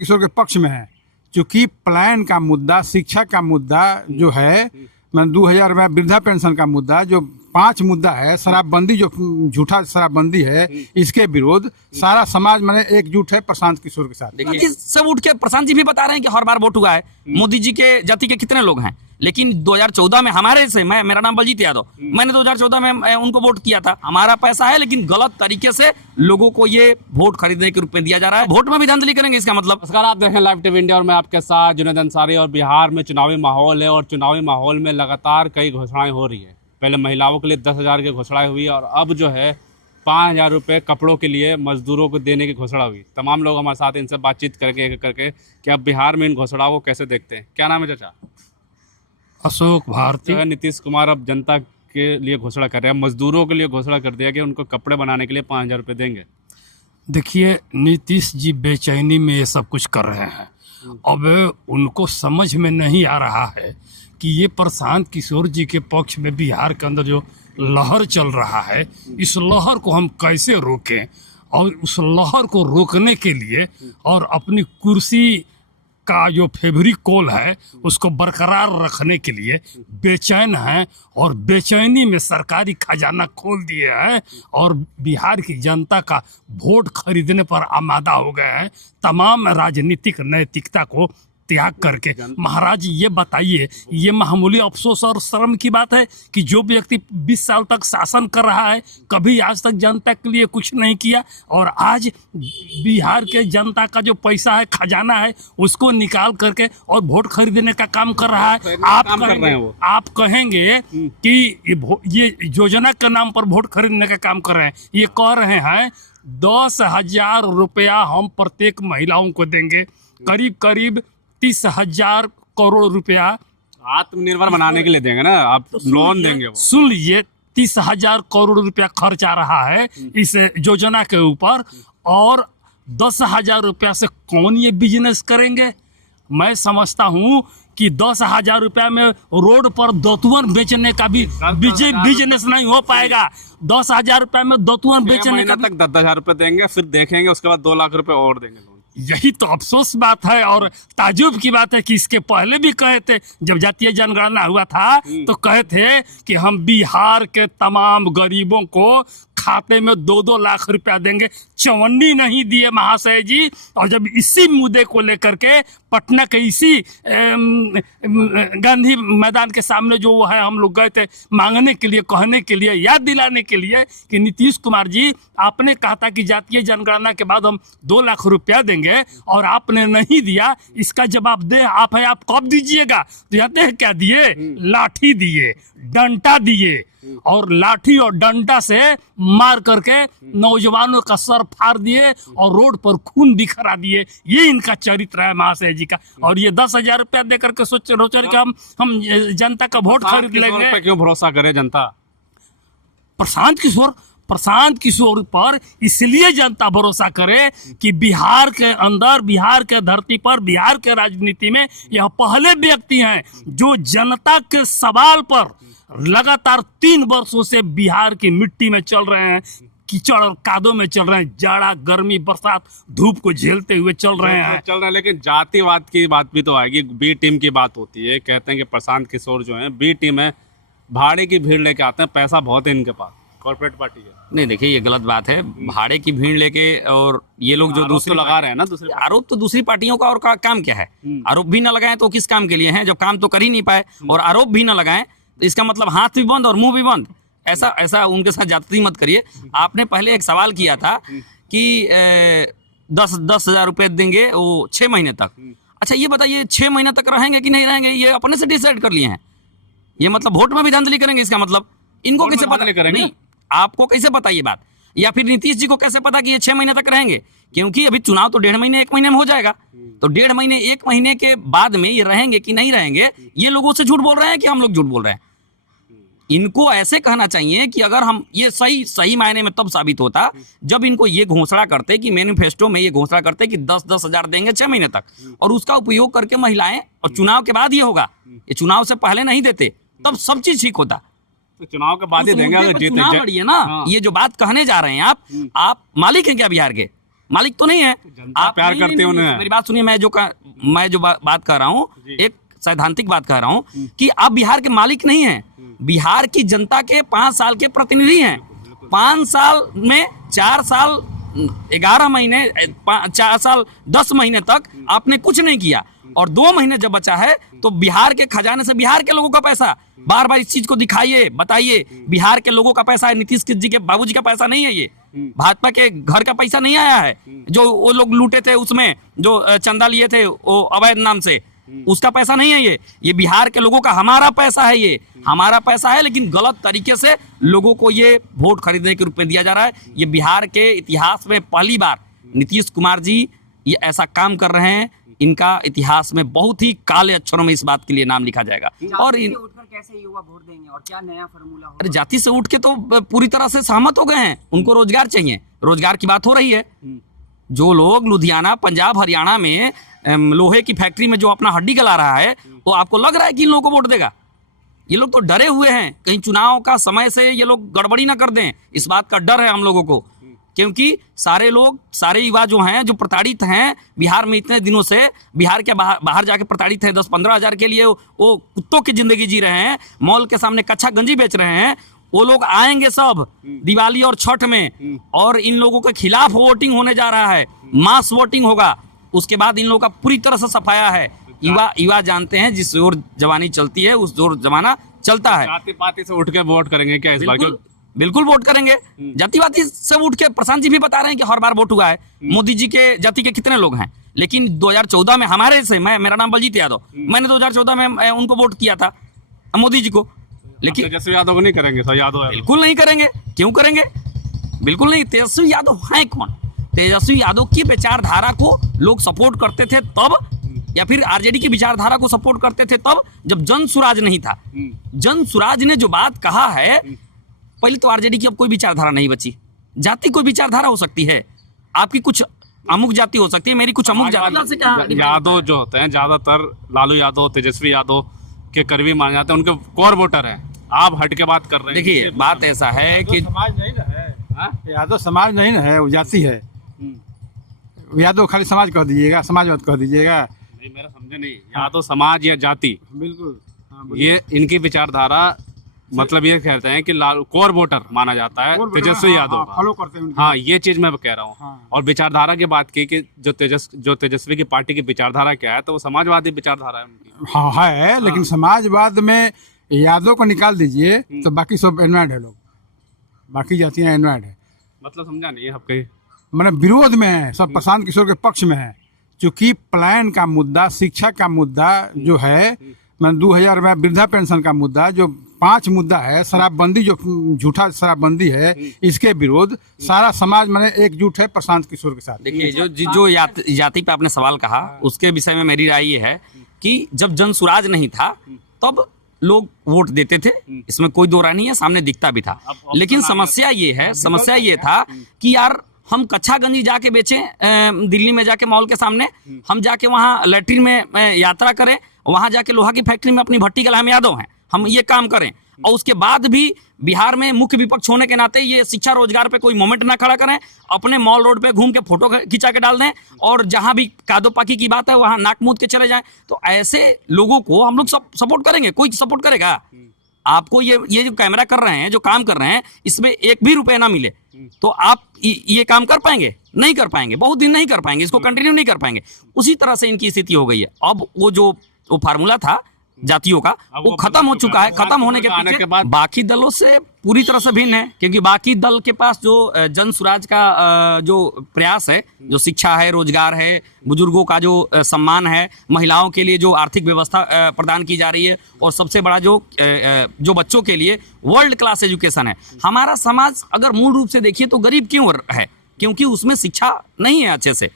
किशोर के पक्ष में है, क्योंकि प्लान का मुद्दा, शिक्षा का मुद्दा जो है, 2000 में वृद्धा पेंशन का मुद्दा, जो 5 मुद्दा है, शराबबंदी जो झूठा शराबबंदी है, इसके विरोध सारा समाज मैंने एकजुट है प्रशांत किशोर के साथ। देखिए सब उठ के प्रशांत जी भी बता रहे हैं कि हर बार वोट हुआ है, मोदी जी के जाति के कितने लोग हैं, लेकिन 2014 में हमारे से, मेरा नाम बलजीत यादव, मैंने 2014 में उनको वोट किया था। हमारा पैसा है, लेकिन गलत तरीके से लोगों को ये वोट खरीदने के रूप में दिया जा रहा है। वोट में भी धांधली करेंगे, इसका मतलब। नमस्कार, आप देख रहे हैं लाइव टीवी इंडिया और मैं आपके साथ जुनैद अंसारी। और बिहार में चुनावी माहौल है और चुनावी माहौल में लगातार कई घोषणाएं हो रही है। पहले महिलाओं के लिए 10,000 की घोषणाएं हुई और अब जो है 5,000 रुपये कपड़ों के लिए मजदूरों को देने की घोषणा हुई। तमाम लोग हमारे साथ इनसे बातचीत करके कि अब बिहार में इन घोषणाओं को कैसे देखते हैं। क्या नाम है चाचा? अशोक भारती। जो है नीतीश कुमार अब जनता के लिए घोषणा कर रहे हैं, मजदूरों के लिए घोषणा कर दिया कि उनको कपड़े बनाने के लिए 5,000 रुपये देंगे। देखिए, नीतीश जी बेचैनी में ये सब कुछ कर रहे हैं। अब उनको समझ में नहीं आ रहा है कि ये प्रशांत किशोर जी के पक्ष में बिहार के अंदर जो लहर चल रहा है, इस लहर को हम कैसे रोकें, और उस लहर को रोकने के लिए और अपनी कुर्सी का जो फेवरिक कॉल है उसको बरकरार रखने के लिए बेचैन हैं और बेचैनी में सरकारी खजाना खोल दिए हैं और बिहार की जनता का वोट खरीदने पर आमादा हो गए हैं। तमाम राजनीतिक नैतिकता को त्याग करके। महाराज ये बताइए, ये मामूली अफसोस और शर्म की बात है कि जो व्यक्ति 20 साल तक शासन कर रहा है, कभी आज तक जनता के लिए कुछ नहीं किया, और आज बिहार के जनता का जो पैसा है, खजाना है, उसको निकाल करके और वोट खरीदने का काम कर रहा है। आप कहेंगे कि ये योजना के नाम पर वोट खरीदने का काम कर रहे हैं। ये कह रहे हैं 10,000 रुपया हम प्रत्येक महिलाओं को देंगे, करीब करीब 30,000 करोड़ रुपया आत्मनिर्भर बनाने के लिए देंगे ना, आप लोन देंगे। सुन लीजिए, 30,000 करोड़ रुपया खर्च आ रहा है इस योजना के ऊपर, और 10,000 रुपया से कौन ये बिजनेस करेंगे? मैं समझता हूँ कि 10,000 रुपया में रोड पर दतुअन बेचने का भी बिजनेस नहीं हो पाएगा। 10,000 रुपया में दतुअन बेचने का तक 10,000 रुपये देंगे, फिर देखेंगे, उसके बाद 2 लाख रुपए और देंगे। यही तो अफसोस बात है और ताजुब की बात है कि इसके पहले भी कहे थे, जब जातीय जनगणना हुआ था तो कहे थे कि हम बिहार के तमाम गरीबों को खाते में 2-2 लाख रुपया देंगे। चवन्नी नहीं दिए महाशय जी। और जब इसी मुद्दे को लेकर के पटना के इसी गांधी मैदान के सामने जो वो है, हम लोग गए थे मांगने के लिए, कहने के लिए, याद दिलाने के लिए कि नीतीश कुमार जी, आपने कहा था कि जातीय जनगणना के बाद हम 2 लाख रुपया देंगे और आपने नहीं दिया। इसका जवाब दे आप है, आप कब दीजिएगा? तो कहते हैं क्या दिए? लाठी दिए, डंडा दिए, और लाठी और डंडा से मार करके नौजवानों का सर फाड़ दिए और रोड पर खून बिखरा दिए। ये इनका चरित्र है महाशय जी का। और ये 10,000 रुपया दे करके सोच रहे कि हम जनता का वोट खरीद लेंगे। क्यों भरोसा करे जनता? प्रशांत किशोर पर इसलिए जनता भरोसा करे कि बिहार के अंदर, बिहार के धरती पर, बिहार के राजनीति में यह पहले व्यक्ति हैं जो जनता के सवाल पर लगातार 3 वर्षों से बिहार की मिट्टी में चल रहे हैं, कीचड़ और कादों में चल रहे हैं, जाड़ा, गर्मी, बरसात, धूप को झेलते हुए चल रहे हैं। लेकिन जातिवाद की बात भी तो आएगी। बी टीम की बात होती है, कहते हैं कि प्रशांत किशोर जो है बी टीम है, भाड़े की भीड़ लेके आते हैं, पैसा बहुत है इनके पास, कॉर्पोरेट पार्टी है। नहीं, देखिए ये गलत बात है। भाड़े की भीड़ लेके, और ये लोग जो दूसरे लगा रहे हैं ना, दूसरे आरोप तो दूसरी पार्टियों का, और का काम क्या है? आरोप भी ना लगाएं तो किस काम के लिए हैं, जब काम तो कर ही नहीं पाए, और आरोप भी ना लगाएं तो इसका मतलब हाथ भी बंद और मुंह भी बंद। ऐसा उनके साथ जाती मत करिए। आपने पहले एक सवाल किया था कि 10,000 रुपये देंगे वो 6 महीने तक। अच्छा ये बताइए, 6 महीने तक रहेंगे कि नहीं रहेंगे, ये अपने से डिसाइड कर लिए हैं? ये मतलब वोट में भी धांधली करेंगे, इसका मतलब इनको कैसे पता करेंगे? नहीं, आपको कैसे पता ये बात? या फिर नीतीश जी को कैसे पता कि ये 6 महीने तक रहेंगे? क्योंकि अभी चुनाव तो 1.5 महीने 1 महीने में हो जाएगा, तो 1.5 महीने 1 महीने के बाद में ये रहेंगे कि नहीं रहेंगे, ये लोगों से झूठ बोल रहे हैं कि हम लोग झूठ बोल रहे हैं? इनको ऐसे कहना चाहिए कि अगर हम, ये सही मायने में तब साबित होता जब इनको ये घोषणा करते कि मैनिफेस्टो में ये घोषणा करते कि 10-10 हजार देंगे 6 महीने तक, और उसका उपयोग करके महिलाएं, और चुनाव के बाद ये होगा, ये चुनाव से पहले नहीं देते, तब सब चीज ठीक होता। तो चुनाव के बाद ही देंगे अगर जीते ना। ये जो बात कहने जा रहे हैं आप मालिक हैं क्या बिहार के? मालिक तो नहीं है। जनता प्यार नहीं, करते नहीं, उन्हें। नहीं, मेरी बात सुनिए, मैं जो बात कर रहा हूँ, एक सैद्धांतिक बात कर रहा हूँ कि आप बिहार के मालिक नहीं हैं, बिहार की जनता के 5 साल के प्रतिनिधि हैं। 5 साल में 4 साल 11 महीने 4 साल 10 महीने तक आपने कुछ नहीं किया, और 2 महीने जब बचा है तो बिहार के खजाने से बिहार के लोगों का पैसा, बार बार इस चीज को दिखाइए, बताइए, बिहार के लोगों का पैसा है, नीतीश जी के बाबूजी का पैसा नहीं है, ये भाजपा के घर का पैसा नहीं आया है जो वो लोग लूटे थे, उसमें जो चंदा लिए थे वो अवैध नाम से, उसका पैसा नहीं है ये बिहार के लोगों का, हमारा पैसा है, ये हमारा पैसा है, लेकिन गलत तरीके से लोगों को ये वोट खरीदने के रूप में दिया जा रहा है। ये बिहार के इतिहास में पहली बार नीतीश कुमार जी ये ऐसा काम कर रहे हैं, इनका इतिहास में बहुत ही काले अक्षरों में इस बात के लिए नाम लिखा जाएगा। और उठकर कैसे युवा वोट देंगे और क्या नया फॉर्मूला होगा? अरे जाति से उठ के तो पूरी तरह से सहमत हो गए हैं, उनको रोजगार चाहिए, रोजगार की बात हो रही है। जो लोग लुधियाना, पंजाब, हरियाणा में लोहे की फैक्ट्री में जो अपना हड्डी गला रहा है, वो आपको लग रहा है कि इन लोगों को वोट देगा? ये लोग तो डरे हुए हैं कहीं चुनाव का समय से ये लोग गड़बड़ी ना कर दें, इस बात का डर है हम लोगों को, क्योंकि सारे लोग, सारे युवा जो हैं, जो प्रताड़ित हैं बिहार में इतने दिनों से, बिहार के बाहर जाके प्रताड़ित हैं, 10-15 हज़ार के लिए वो कुत्तों की जिंदगी जी रहे हैं, मॉल के सामने कच्चा गंजी बेच रहे हैं, वो लोग आएंगे सब दिवाली और छठ में, और इन लोगों के खिलाफ वोटिंग होने जा रहा है, मास वोटिंग होगा, उसके बाद इन लोगों का पूरी तरह से सफाया है। युवा जानते हैं जिस जोर जवानी चलती है उस जोर जमाना चलता है। जाति पाति से उठ के वोट करेंगे क्या इस बार? बिल्कुल वोट करेंगे, जातिवादी से उठ के। प्रशांत जी भी बता रहे हैं कि हर बार वोट हुआ है, मोदी जी के जाति के कितने लोग हैं, लेकिन 2014 में हमारे से, मेरा नाम बलजीत यादव, मैंने 2014 में उनको वोट किया था, मोदी जी को, लेकिन तेजस्वी यादव को नहीं करेंगे सर? यादव बिल्कुल नहीं करेंगे। क्यों करेंगे? बिल्कुल नहीं। तेजस्वी यादव हैं कौन? तेजस्वी यादव की विचारधारा को लोग सपोर्ट करते थे तब, या फिर आरजेडी की विचारधारा को सपोर्ट करते थे तब, जब जन सुराज नहीं था। जन सुराज ने जो बात कहा है, पहले तो आरजेडी की अब कोई विचारधारा नहीं बची। जाति कोई विचारधारा हो सकती है, आपकी कुछ अमुक जाति हो सकती है, मेरी कुछ अमुक जाति। यादव जो होते हैं ज्यादातर लालू यादव, तेजस्वी यादव के करीबी माने जाते हैं, उनके कोर वोटर हैं। आप हट के बात कर रहे हैं। देखिए बात ऐसा है कि समाज नहीं ना है, यादव समाज नहीं ना है, वो जाति है। यादव खाली समाज कह दीजिएगा, समाजवाद कह दीजिएगा। नहीं, मेरा समझे नहीं, यादव समाज या जाति, बिल्कुल ये इनकी विचारधारा, मतलब ये कहते हैं कि कोर वोटर माना जाता है तेजस्वी यादव का। फॉलो करते हैं। हाँ, ये चीज मैं कह रहा हूँ। और विचारधारा की बात की कि जो तेजस्वी की पार्टी की विचारधारा क्या है, तो वो समाजवादी विचारधारा है उनकी। हाँ है, लेकिन समाजवाद में यादव को निकाल दीजिए तो बाकी सब एनवायड है, लोग बाकी जातियां एनवायड है। मतलब समझा नहीं आपके? मतलब विरोध में है, सब प्रशांत किशोर के पक्ष में है। चूंकि प्लान का मुद्दा, शिक्षा का मुद्दा जो है, 2000 में वृद्धा पेंशन का मुद्दा, जो 5 मुद्दा है, शराबबंदी जो झूठा शराबबंदी है, इसके विरोध सारा समाज मैंने एकजुट है प्रशांत किशोर के साथ। देखिए जो जाति पे आपने सवाल कहा, उसके विषय में मेरी राय ये है कि जब जन सुराज नहीं था तब लोग वोट देते थे, इसमें कोई दो राय नहीं है, सामने दिखता भी था। लेकिन समस्या ये था कि यार हम कच्चा गंजी जाके बेचें, दिल्ली में जाके मॉल के सामने, हम जाके वहाँ लैट्रिन में यात्रा करें, वहाँ जाके लोहा की फैक्ट्री में अपनी भट्टी गला, हम यादव हैं, हम ये काम करें, और उसके बाद भी बिहार में मुख्य विपक्ष होने के नाते ये शिक्षा रोजगार पे कोई मोमेंट ना खड़ा करें, अपने मॉल रोड पे घूम के फोटो खिंचा के डाल दें, और जहां भी कादो पाकी की बात है वहां नाक मूद के चले जाएं, तो ऐसे लोगों को हम लोग सपोर्ट करेंगे? कोई सपोर्ट करेगा? आपको ये जो कैमरा कर रहे हैं, जो काम कर रहे हैं, इसमें 1 भी रुपए ना मिले तो आप ये काम कर पाएंगे? नहीं कर पाएंगे, बहुत दिन नहीं कर पाएंगे, इसको कंटिन्यू नहीं कर पाएंगे। उसी तरह से इनकी स्थिति हो गई है। अब वो फार्मूला था जातियों का, वो खत्म हो चुका है। खत्म होने के पीछे बाकी दलों से पूरी तरह से भिन्न है, क्योंकि बाकी दल के पास जो जन सुराज का जो प्रयास है, जो शिक्षा है, रोजगार है, बुजुर्गों का जो सम्मान है, महिलाओं के लिए जो आर्थिक व्यवस्था प्रदान की जा रही है, और सबसे बड़ा जो बच्चों के लिए वर्ल्ड क्लास एजुकेशन है। हमारा समाज अगर मूल रूप से देखिए तो गरीब क्यों है? क्योंकि उसमें शिक्षा नहीं है अच्छे से।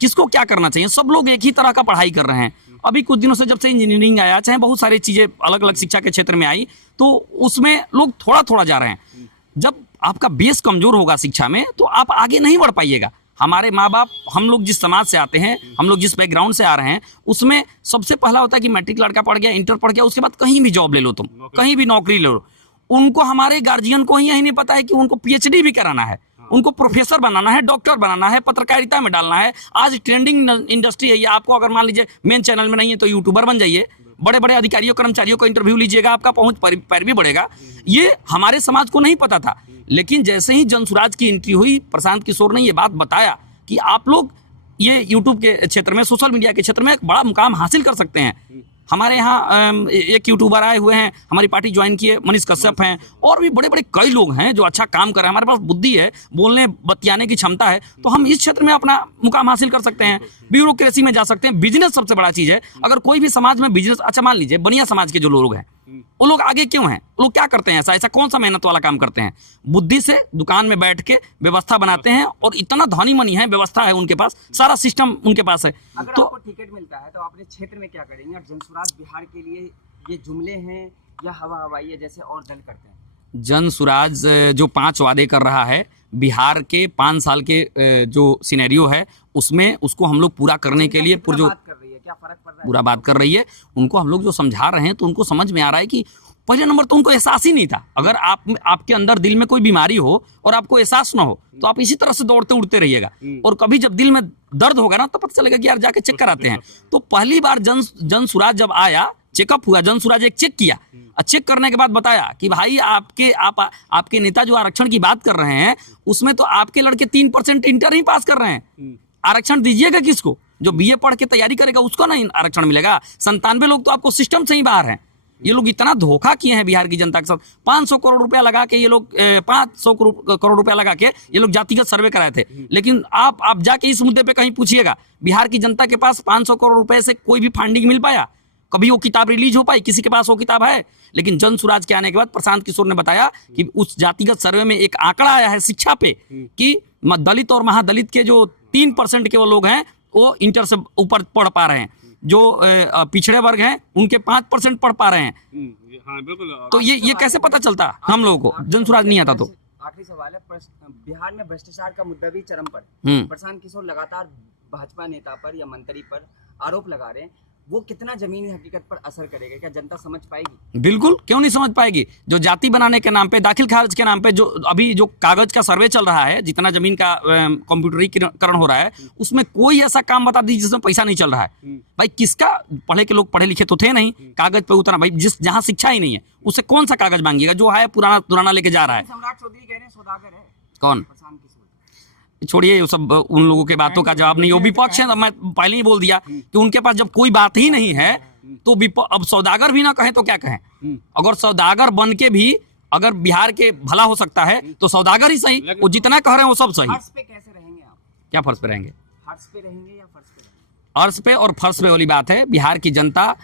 किसको क्या करना चाहिए? सब लोग एक ही तरह का पढ़ाई कर रहे हैं। अभी कुछ दिनों से जब से इंजीनियरिंग आया, चाहे बहुत सारी चीजें अलग अलग शिक्षा के क्षेत्र में आई, तो उसमें लोग थोड़ा थोड़ा जा रहे हैं। जब आपका बेस कमजोर होगा शिक्षा में, तो आप आगे नहीं बढ़ पाइएगा। हमारे माँ बाप, हम लोग जिस समाज से आते हैं, हम लोग जिस बैकग्राउंड से आ रहे हैं, उसमें सबसे पहला होता है कि मैट्रिक लड़का पढ़ गया, इंटर पढ़ गया, उसके बाद कहीं भी जॉब ले लो, तुम कहीं भी नौकरी ले लो। उनको, हमारे गार्जियन को यही नहीं पता है कि उनको PhD भी कराना है, उनको प्रोफेसर बनाना है, डॉक्टर बनाना है, पत्रकारिता में डालना है। आज ट्रेंडिंग इंडस्ट्री है ये। आपको अगर मान लीजिए मेन चैनल में नहीं है तो यूट्यूबर बन जाइए, बड़े बड़े अधिकारियों कर्मचारियों को इंटरव्यू लीजिएगा, आपका पहुंच पैर भी बढ़ेगा। ये हमारे समाज को नहीं पता था, लेकिन जैसे ही जनसुराज की एंट्री हुई, प्रशांत किशोर ने ये बात बताया कि आप लोग ये यूट्यूब के क्षेत्र में, सोशल मीडिया के क्षेत्र में एक बड़ा मुकाम हासिल कर सकते हैं। हमारे यहाँ एक यूट्यूबर आए हुए हैं, हमारी पार्टी ज्वाइन किए, मनीष कश्यप हैं, और भी बड़े बड़े कई लोग हैं जो अच्छा काम कर रहे हैं। हमारे पास बुद्धि है, बोलने बतियाने की क्षमता है, तो हम इस क्षेत्र में अपना मुकाम हासिल कर सकते हैं, ब्यूरोक्रेसी में जा सकते हैं। बिजनेस सबसे बड़ा चीज है। अगर कोई भी समाज में बिजनेस, अच्छा मान लीजिए बनिया समाज के जो लोग हैं, वो लोग आगे क्यों हैं? वो लोग क्या करते हैं? ऐसा कौन सा मेहनत वाला काम करते हैं? बुद्धि से दुकान में बैठ के व्यवस्था बनाते हैं, और इतना धनी मनी है, व्यवस्था है उनके पास, सारा सिस्टम उनके पास है। अगर तो आपको टिकट मिलता है तो आप अपने क्षेत्र में क्या करेंगे? और जनसुराज बिहार के लिए ये जुमले हैं या हवा हवाई है जैसे और दल करते हैं? जनसुराज जो 5 वादे कर रहा है, बिहार के 5 साल के जो सिनेरियो है उसमें उसको हम लोग पूरा करने के लिए जो बात कर रही है, क्या फर्क पड़ रहा है? पूरा बात कर रही है, उनको हम लोग जो समझा रहे हैं तो उनको समझ में आ रहा है कि पहले नंबर तो उनको एहसास ही नहीं था। अगर आपके अंदर दिल में कोई बीमारी हो और आपको एहसास ना हो तो आप इसी तरह से दौड़ते उड़ते रहिएगा, और कभी जब दिल में दर्द होगा ना तो पता चलेगा कि यार जाके चेक कराते हैं। तो पहली बार जनसुराज जब आया, चेकअप हुआ, जनसुराज एक चेक किया, चेक करने के बाद बताया कि भाई आपके नेता जो आरक्षण की बात कर रहे हैं उसमें तो आपके लड़के 3% इंटर ही पास कर रहे हैं। आरक्षण दीजिएगा किसको? जो बीए पढ़ के तैयारी करेगा उसको नहीं आरक्षण मिलेगा। 97 लोग तो आपको सिस्टम से ही बाहर हैं। ये लोग इतना धोखा किए हैं बिहार की जनता के साथ। 500 करोड़ रुपया लगा के ये लोग 500 करोड़ रुपया लगा के ये लोग जातिगत सर्वे कराए थे। लेकिन आप जाके इस मुद्दे पे कहीं पूछिएगा, बिहार की जनता के पास 500 करोड़ रुपए से कोई भी फंडिंग मिल पाया? कभी वो किताब रिलीज हो पाई? किसी के पास वो किताब है? लेकिन जनसुराज के आने के बाद प्रशांत किशोर ने बताया कि उस जातिगत सर्वे में एक आंकड़ा आया है शिक्षा पे कि दलित और महादलित के जो 3% के वो लोग हैं वो इंटर से ऊपर पढ़ पा रहे हैं, जो पिछड़े वर्ग हैं उनके 5% पढ़ पा रहे हैं। हाँ बिल्कुल। तो ये कैसे पता चलता हम लोगों को? जनसुराज नहीं आता तो। आखिरी सवाल है, बिहार में भ्रष्टाचार का मुद्दा भी चरम पर। प्रशांत किशोर लगातार भाजपा नेता पर या मंत्री पर आरोप लगा रहे हैं, वो कितना जमीनी हकीकत पर असर करेगा? क्या जनता समझ पाएगी? बिल्कुल, क्यों नहीं समझ पाएगी। जो जाति बनाने के नाम पे, दाखिल खारिज के नाम पे जो अभी जो कागज का सर्वे चल रहा है, जितना जमीन का कंप्यूटरीकरण हो रहा है, उसमें कोई ऐसा काम बता दीजिए जिसमें पैसा नहीं चल रहा है। भाई किसका? पढ़े के लोग पढ़े लिखे तो थे नहीं, कागज पे उतना भाई जहाँ शिक्षा ही नहीं है उससे कौन सा कागज मांगिएगा? जो है पुराना लेके जा रहा है। सम्राट चौधरी कह रहे हैं सौदागर है। कौन? प्रशांत किशोर। छोड़िए ये सब, उन लोगों के बातों का जवाब नहीं। वो विपक्ष है, मैं पहले ही बोल दिया कि उनके पास जब कोई बात ही नहीं है तो अब सौदागर भी ना कहें तो क्या कहें? अगर सौदागर बन के भी अगर बिहार के भला हो सकता है तो सौदागर ही सही, वो जितना कह रहे हैं वो सब सही। फर्श पे कैसे रहेंगे आप? क्या फर्श पे रहेंगे? फर्श पे रहेंगे या फर्श पे रहेंगे? अर्श पे और फर्श पे वाली बात है। बिहार की जनता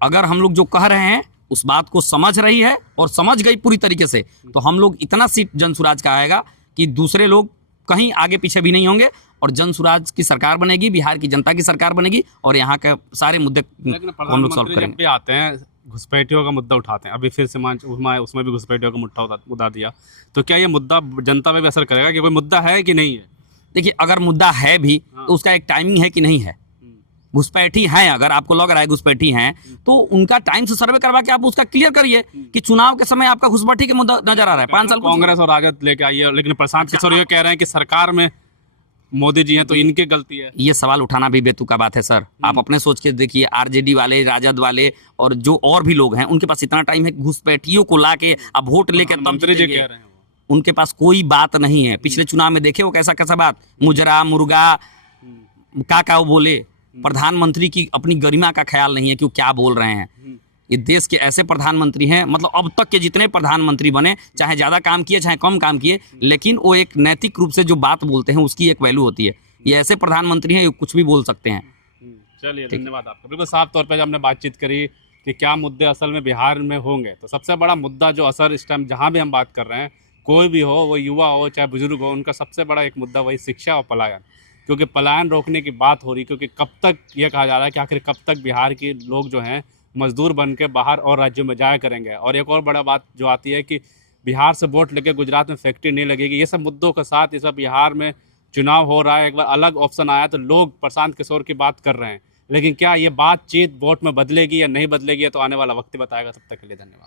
अगर हम लोग जो कह रहे हैं उस बात को समझ रही है और समझ गई पूरी तरीके से, तो हम लोग इतना सीट जनसुराज का आएगा कि दूसरे लोग कहीं आगे पीछे भी नहीं होंगे, और जनसुराज की सरकार बनेगी, बिहार की जनता की सरकार बनेगी, और यहाँ के सारे मुद्दे हम लोग सॉल्व करेंगे। भी आते हैं घुसपैठियों का मुद्दा उठाते हैं, अभी फिर से उसमें भी घुसपैठियों का मुद्दा दिया, तो क्या ये मुद्दा जनता पे भी असर करेगा कि कोई मुद्दा है कि नहीं है? देखिए, अगर मुद्दा है भी तो उसका एक टाइमिंग है कि नहीं है। घुसपैठी हैं, अगर आपको लग रहा है घुसपैठी हैं, तो उनका टाइम से सर्वे करवा के आप उसका क्लियर करिए कि चुनाव के समय आपका घुसपैठी के मुद्दा नजर आ रहा है। 5 साल कांग्रेस और राजद लेके आई है, लेकिन प्रशांत किशोर ये कह रहे हैं कि सरकार में मोदी जी हैं तो इनकी गलती है। ये सवाल उठाना भी बेतुका बात है सर। आप अपने सोच के देखिए, आरजेडी वाले, राजद वाले और जो और भी लोग हैं उनके पास इतना टाइम है घुसपैठियों को ला के अब वोट लेके तब मंत्री जी कह रहे हैं उनके पास कोई बात नहीं है। पिछले चुनाव में देखे वो कैसा बात, मुजरा मुर्गा का वो बोले। प्रधानमंत्री की अपनी गरिमा का ख्याल नहीं है कि वो क्या बोल रहे हैं। ये देश के ऐसे प्रधानमंत्री हैं, मतलब अब तक के जितने प्रधानमंत्री बने, चाहे ज़्यादा काम किए चाहे कम काम किए, लेकिन वो एक नैतिक रूप से जो बात बोलते हैं उसकी एक वैल्यू होती है। ये ऐसे प्रधानमंत्री हैं, ये कुछ भी बोल सकते हैं। चलिए, धन्यवाद आपका। बिल्कुल साफ तौर पे जब हमने बातचीत करी कि क्या मुद्दे असल में बिहार में होंगे, तो सबसे बड़ा मुद्दा जो असर इस टाइम जहाँ भी हम बात कर रहे हैं, कोई भी हो, वो युवा हो चाहे बुजुर्ग हो, उनका सबसे बड़ा एक मुद्दा वही शिक्षा और पलायन। क्योंकि पलायन रोकने की बात हो रही, क्योंकि कब तक ये कहा जा रहा है कि आखिर कब तक बिहार के लोग जो हैं मजदूर बन के बाहर और राज्यों में जाया करेंगे। और एक और बड़ा बात जो आती है कि बिहार से वोट लेके गुजरात में फैक्ट्री नहीं लगेगी। ये सब मुद्दों के साथ इस बार बिहार में चुनाव हो रहा है, एक बार अलग ऑप्शन आया तो लोग प्रशांत किशोर की बात कर रहे हैं, लेकिन क्या ये बातचीत वोट में बदलेगी या नहीं बदलेगी, तो आने वाला वक्त ही बताएगा। तब तक के लिए धन्यवाद।